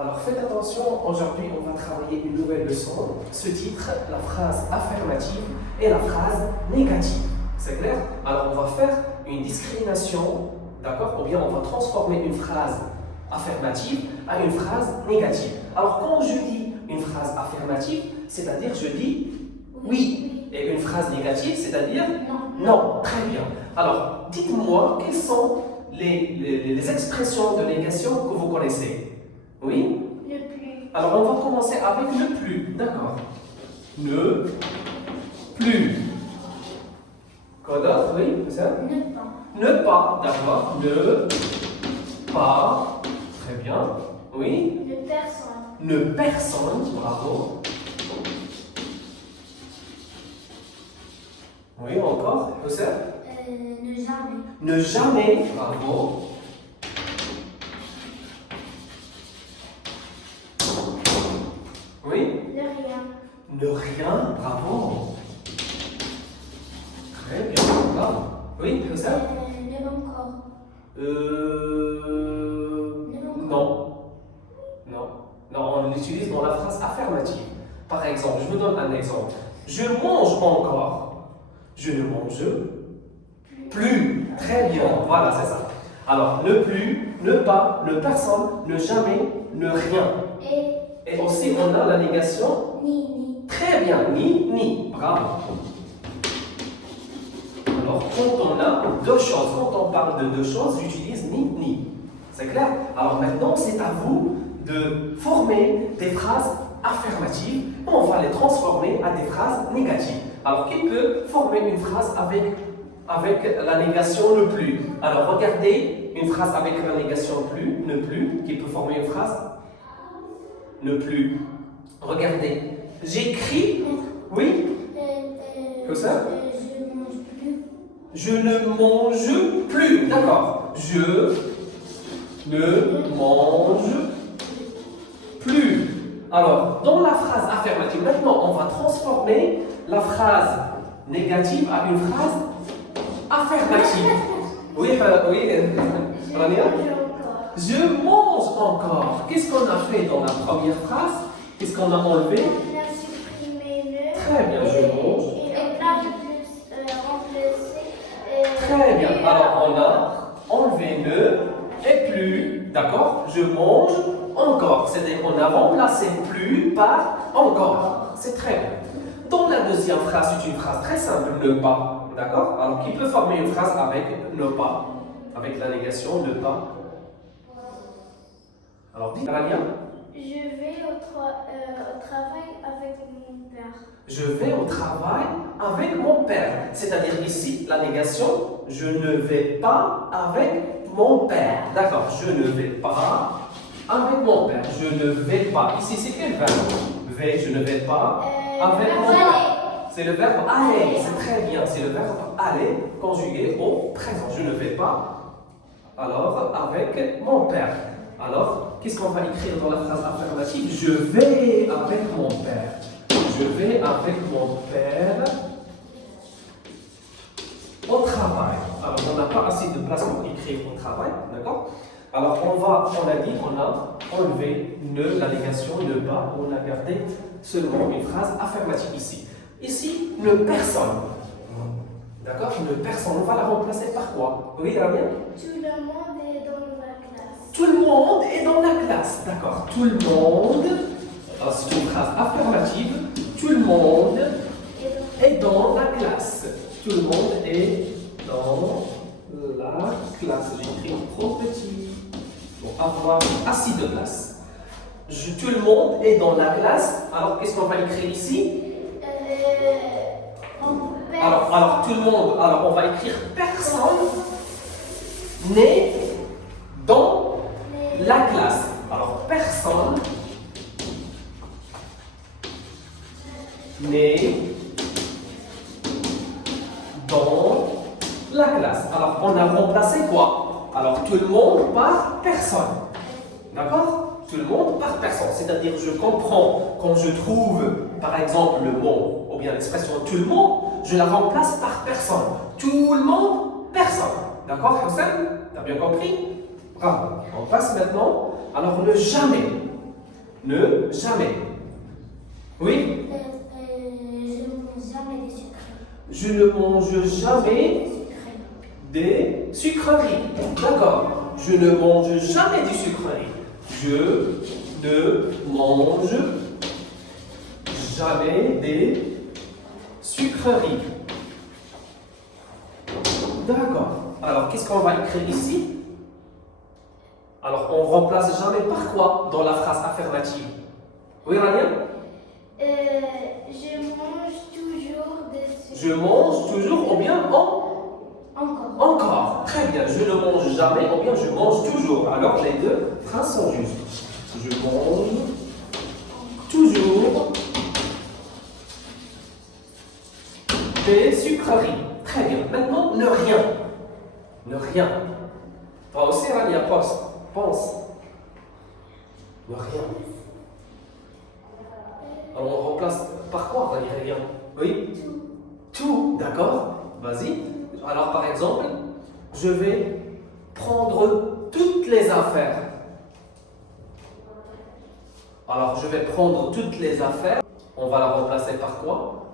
Alors faites attention, aujourd'hui on va travailler une nouvelle leçon. Ce titre, la phrase affirmative et la phrase négative. C'est clair? Alors on va faire une discrimination, d'accord? Ou bien on va transformer une phrase affirmative à une phrase négative. Alors quand je dis une phrase affirmative, c'est-à-dire je dis oui. Et une phrase négative, c'est-à-dire non. Très bien. Alors dites-moi quelles sont les expressions de négation que vous connaissez. Oui? Le plus. Alors on va commencer avec le plus. D'accord. Ne plus. Quoi d'autre? Oui, c'est ça? Ne pas. Ne pas. D'accord. Ne pas. Très bien. Oui. Ne personne. Ne personne. Bravo. Oui, encore. C'est ça? Ne jamais. Ne jamais. Bravo. Oui? Ne rien. Ne rien, bravo. Très bien, bravo. Oui, c'est ça? Ne encore. Non. Non. Non, on l'utilise dans la phrase affirmative. Par exemple, je vous donne un exemple. Je mange encore. Je ne mange plus. Très bien, voilà, c'est ça. Alors, ne plus, ne pas, ne personne, ne jamais, ne rien. Et aussi, on a la négation. Ni. Très bien, ni. Bravo. Alors, quand on a deux choses, quand on parle de deux choses, j'utilise ni. C'est clair? Alors maintenant, c'est à vous de former des phrases affirmatives. On va les transformer à des phrases négatives. Alors, qui peut former une phrase avec la négation le plus? Alors, regardez une phrase avec la négation ne plus, qui peut former une phrase ne plus. Regardez. J'écris. Oui? Que ça? Je ne mange plus. Je ne mange plus. D'accord. Je ne mange plus. Alors, dans la phrase affirmative, maintenant, on va transformer la phrase négative à une phrase affirmative. Oui, Rania? Je mange encore. Qu'est-ce qu'on a fait dans la première phrase? Qu'est-ce qu'on a enlevé? On a supprimé le. Très bien, je mange. Et là, remplacer. Très bien. Alors, on a enlevé le et plus. D'accord? Je mange encore. C'est-à-dire qu'on a remplacé plus par encore. C'est très bien. Dans la deuxième phrase, c'est une phrase très simple, ne pas. D'accord? Alors, qui peut former une phrase avec ne pas? Avec la négation, ne pas. Alors, dis, Rania. Je vais au travail avec mon père. Je vais au travail avec mon père. C'est-à-dire ici, la négation, je ne vais pas avec mon père. D'accord, je ne vais pas avec mon père. Je ne vais pas. Ici, c'est quel verbe? Vais, je ne vais pas avec mon père. C'est le verbe aller. C'est très bien. C'est le verbe aller conjugué au présent. Je ne vais pas. Alors, avec mon père. Alors, qu'est-ce qu'on va écrire dans la phrase affirmative? Je vais avec mon père. Je vais avec mon père au travail. Alors, on n'a pas assez de place pour écrire au travail, d'accord? Alors, on a dit qu'on a enlevé ne, la négation, ne pas, on a gardé seulement une phrase affirmative ici. Ici, ne personne. D'accord? Ne personne. On va la remplacer par quoi? Oui, Damien? Tout le monde est dans la classe. Tout le monde est dans la classe. D'accord? Tout le monde, c'est une phrase affirmative. Tout le monde est dans la classe. Tout le monde est dans la classe. J'écris trop petit pour avoir assez de place. Tout le monde est dans la classe. Alors, qu'est-ce qu'on va écrire ici? Alors, tout le monde. Alors, on va écrire personne n'est dans la classe. Alors, personne n'est dans la classe. Alors, on a remplacé quoi? Alors, tout le monde par personne. D'accord? Tout le monde par personne. C'est-à-dire, je comprends quand je trouve, par exemple, le mot, ou bien l'expression tout le monde, je la remplace par personne. Tout le monde, personne. D'accord, Hussein? T'as bien compris? Bravo. On passe maintenant. Alors, le jamais. Ne jamais. Oui? Je ne mange jamais Je ne mange jamais des sucreries. des sucreries. D'accord. Je ne mange jamais des sucreries. Je ne mange jamais des sucreries. D'accord. Alors, qu'est-ce qu'on va écrire ici? Alors, on remplace jamais par quoi dans la phrase affirmative? Oui, Rania? Je mange toujours des sucreries. Je mange toujours ou bien Encore. encore. Très bien. Je ne mange jamais ou bien je mange toujours. Alors, les deux phrases sont justes. Je mange toujours des sucreries. Très bien. Maintenant, ne rien. Ne rien. Toi aussi, Rania, pense. Ne rien. Alors, on remplace par quoi, Rania, rien? Oui? Tout. D'accord. Vas-y. Alors, par exemple, je vais prendre toutes les affaires. Alors, je vais prendre toutes les affaires. On va la remplacer par quoi?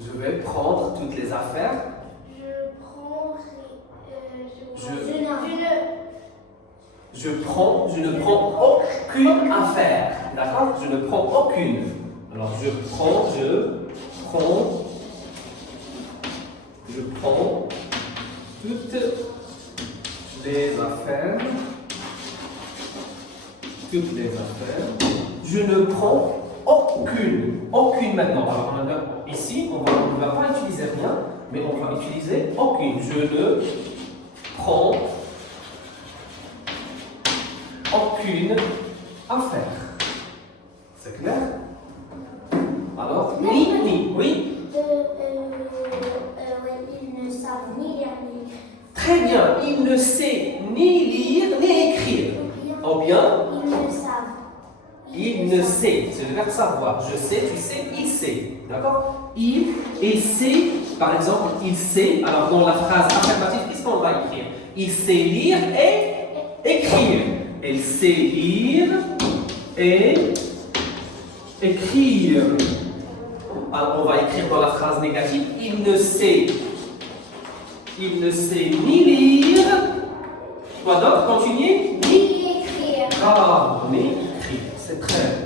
Je vais prendre toutes les affaires. Je ne prends aucune affaire. D'accord? Je ne prends aucune. Alors, je prends toutes les affaires. Toutes les affaires. Je ne prends aucune. Aucune maintenant. Alors, ici, on ne va pas utiliser rien, mais on va utiliser aucune. Je ne prends aucune affaire. C'est clair? Alors, ni. Oui? Ils ne savent ni lire ni écrire. Très bien. Il ne sait ni lire ni écrire. Ou bien? Ils ne savent. Il ne sait, c'est le verbe savoir. Je sais, tu sais, il sait. D'accord? Il sait, par exemple, il sait. Alors, dans la phrase affirmative, qu'est-ce qu'on va écrire? Il sait lire et écrire. Il sait lire et écrire. Alors, on va écrire dans la phrase négative. Il ne sait ni lire. Quoi d'autre? Continuez. Ni écrire. Ah, ni écrire. C'est très